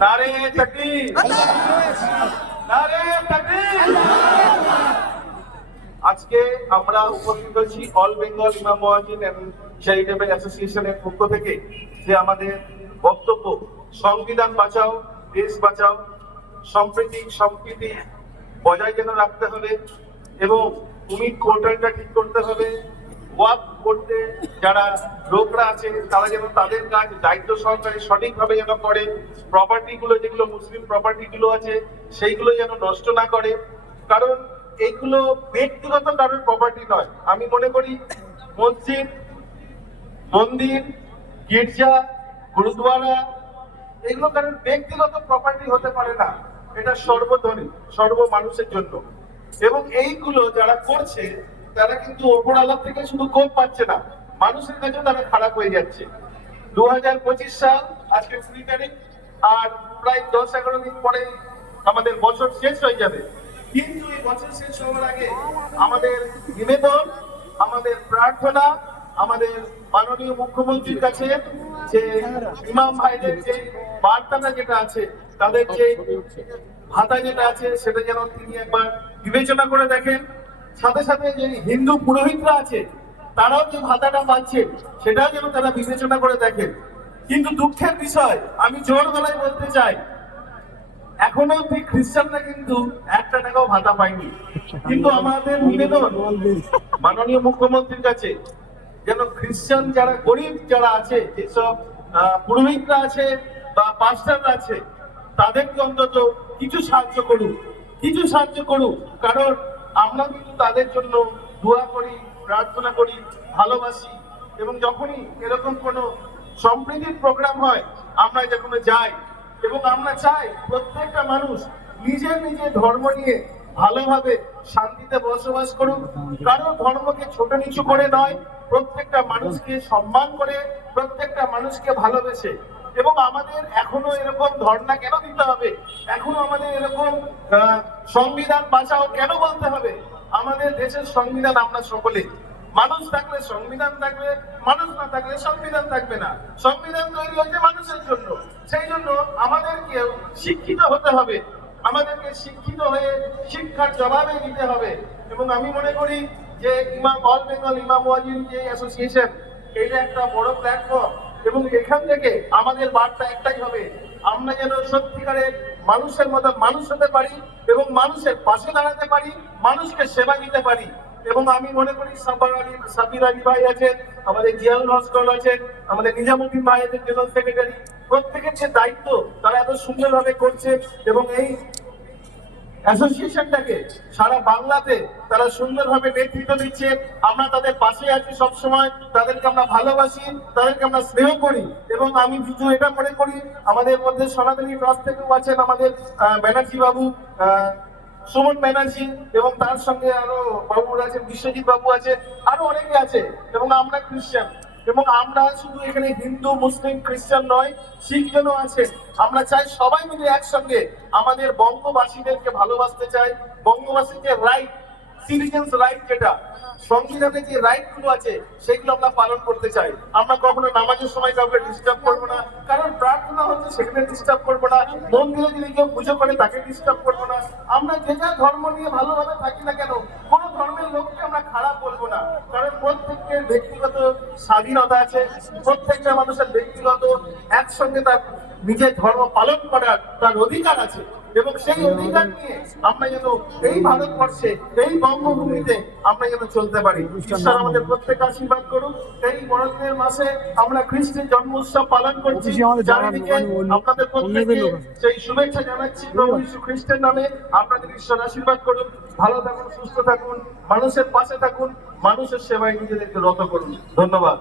নারে তাকবীর, নারে তাকবীর। আজকে আমরা উপস্থিত হয়েছি অল বেঙ্গল ইমাম মুয়াজ্জিন এন্ড চ্যারিটেবল অ্যাসোসিয়েশনের পক্ষ থেকে, যে আমাদের বক্তব্য সংবিধান বাঁচাও, দেশ বাঁচাও, সম্প্রীতি বজায় যেন রাখতে হবে এবং উমিদ পোর্টালটা ঠিক করতে হবে। ওয়াক করতে যারা লোকরা আছে তারা যেন তাদের কাজ দায়িত্ব সহকারে সঠিকভাবে যেন করে, প্রপার্টি গুলো যেগুলো মুসলিম প্রপার্টি গুলো আছে সেইগুলো যেন নষ্ট না করে, কারণ এইগুলো ব্যক্তিগত কারোর প্রপার্টি নয়। আমি মনে করি মসজিদ, মন্দির, গির্জা, গুরুদুয়ারা এগুলো কারোর ব্যক্তিগত প্রপার্টি হতে পারে না, এটা সর্বধনী সর্ব মানুষের জন্য। এবং এইগুলো যারা করছে তারা কিন্তু ওপর আল্লাহ থেকে শুধু কোপ পাচ্ছে না, মানুষের কাছেও তারা খারাপ হয়ে যাচ্ছে। 2025 সাল আজকে 20 তারিখ, আর প্রায় 10-11 দিন পরে আমাদের বছর শেষ হয়ে যাবে। কিন্তু এই বছর শেষ হওয়ার আগে আমাদের নিবেদন, আমাদের প্রার্থনা আমাদের মাননীয় মুখ্যমন্ত্রীর কাছে, যে ইমাম ভাইদের যে বার্তাটা যেটা আছে, তাদের যে ভাতা যেটা আছে সেটা যেন তিনি একবার বিবেচনা করে দেখেন। সাথে সাথে যে হিন্দু পুরোহিতরা আছে তারাও যে ভাতাটা পাচ্ছে সেটাও যেন তারা বিবেচনা করে দেখেন। কিন্তু দুঃখের বিষয়, আমি জোর গলায় বলতে চাই, এখনো অব্দি খ্রিস্টানরা কিন্তু 1 টাকাও ভাতা পায়নি। কিন্তু আমাদের নিবেদন মাননীয় মুখ্যমন্ত্রীর কাছে, যেন খ্রিস্টান যারা গরিব যারা আছে, যেসব পুরোহিতরা আছে বা পাস্টাররা আছে, তাদেরকে অন্তত কিছু সাহায্য করুক, কারণ আমরা কিন্তু তাদের জন্য দোয়া করি, প্রার্থনা করি, ভালোবাসি। এবং যখনই এরকম কোনো সম্প্রীতির প্রোগ্রাম হয় আমরা যখন যাই, এবং আমরা চাই প্রত্যেকটা মানুষ নিজের নিজের ধর্ম নিয়ে ভালোভাবে শান্তিতে বসবাস করুক, কারো ধর্মকে ছোট নিচু করে নয়, প্রত্যেকটা মানুষকে সম্মান করে, প্রত্যেকটা মানুষকে ভালোবেসে। এবং আমাদের এখনো এরকম ধর্ণা কেন দিতে হবে, এখনো আমাদের এরকম সংবিধান বাঁচাও কেন বলতে হবে? আমাদের দেশের সংবিধান আমরা সকলে, মানুষ থাকলে সংবিধান থাকবে, মানুষ না থাকলে সংবিধান থাকবে না। সংবিধান তৈরি হয়েছে মানুষের জন্য, সেই জন্য আমাদেরকেও শিক্ষিত হতে হবে, আমাদেরকে শিক্ষিত হয়ে শিক্ষার জবাবে দিতে হবে। এবং আমি মনে করি যে অল বেঙ্গল ইমাম মুয়াজ্জিন যে অ্যাসোসিয়েশন, এটা একটা বড় প্ল্যাটফর্ম, এবং এখান থেকে আমাদের বার্তা একটাই হবে, আমরা যেন সত্যিকারের মানুষের মতো মানুষ হতে পারি এবং মানুষের পাশে দাঁড়াতে পারি, মানুষকে সেবা দিতে পারি। এবং আমি মনে করি সাবির আলী ভাই আছেন, আমাদের জিয়াউল হক আছেন, আমাদের নিজামুদ্দিন ভাই আছেন জেনারেল সেক্রেটারি, প্রত্যেকের যে দায়িত্ব তারা এত সুন্দরভাবে করছে, এবং এই অ্যাসোসিয়েশনটাকে সারা বাংলাতে তারা সুন্দরভাবে নেতৃত্ব দিচ্ছে। আমরা তাদের পাশে আছি সবসময়, তাদেরকে আমরা ভালোবাসি, তাদেরকে আমরা স্নেহ করি। এবং আমি শুধু এটা মনে করি, আমাদের মধ্যে সনাতনী ট্রাস্ট থেকেও আছেন আমাদের ব্যানার্জি বাবু, সুমন ব্যানার্জি, এবং তার সঙ্গে আরো বাবুরা আছেন, বিশ্বজিৎ বাবু আছে, আরো অনেকে আছে। এবং আমরা খ্রিস্টান, এবং আমরা শুধু এখানে হিন্দু, মুসলিম, খ্রিস্টান নয়, শিখজনও আছে। আমরা চাই সবাই মিলে একসঙ্গে আমাদের বঙ্গবাসীদেরকে ভালোবাসতে চাই। বঙ্গবাসীর যে রাইট, সিটিজেন্স রাইট, যেটা সংবিধানে যে রাইট গুলো আছে সেগুলো আমরা পালন করতে চাই। আমরা কখনো নামাজের সময় কাউকে ডিস্টার্ব করবো না, কারণ প্রার্থনা হচ্ছে সেখানে ডিস্টার্ব করবো না, মন্দিরে যদি কেউ পুজো করে তাকে ডিস্টার্ব করবো না। আমরা যে যা ধর্ম নিয়ে ভালোভাবে থাকি না কেন, কোন ধর্মের লোককে আমরা খারাপ বলবো না, কারণ প্রত্যেকের ব্যক্তিগত স্বাধীনতা আছে, প্রত্যেকটা মানুষের ব্যক্তিগত একসঙ্গে তার নিজের ধর্ম পালন করার তার অধিকার আছে। এবং সেই অধিকার নিয়ে আমরা যেন এই ভারতবর্ষে, এই বঙ্গভূমিতে আমরা যেন চলতে পারি। ঈশ্বর আমাদের প্রত্যেক আশীর্বাদ করুন। এই বড়দিনের মাসে আমরা খ্রিস্টের জন্ম উৎসব পালন করছি, চারিদিকে আপনাদের প্রত্যেককে সেই শুভেচ্ছা জানাচ্ছি প্রভু যীশু খ্রিস্টের নামে। আপনাদের ঈশ্বর আশীর্বাদ করুন, ভালো থাকুন, সুস্থ থাকুন, মানুষের পাশে থাকুন, মানুষের সেবায় নিজেদেরকে রত করুন। ধন্যবাদ।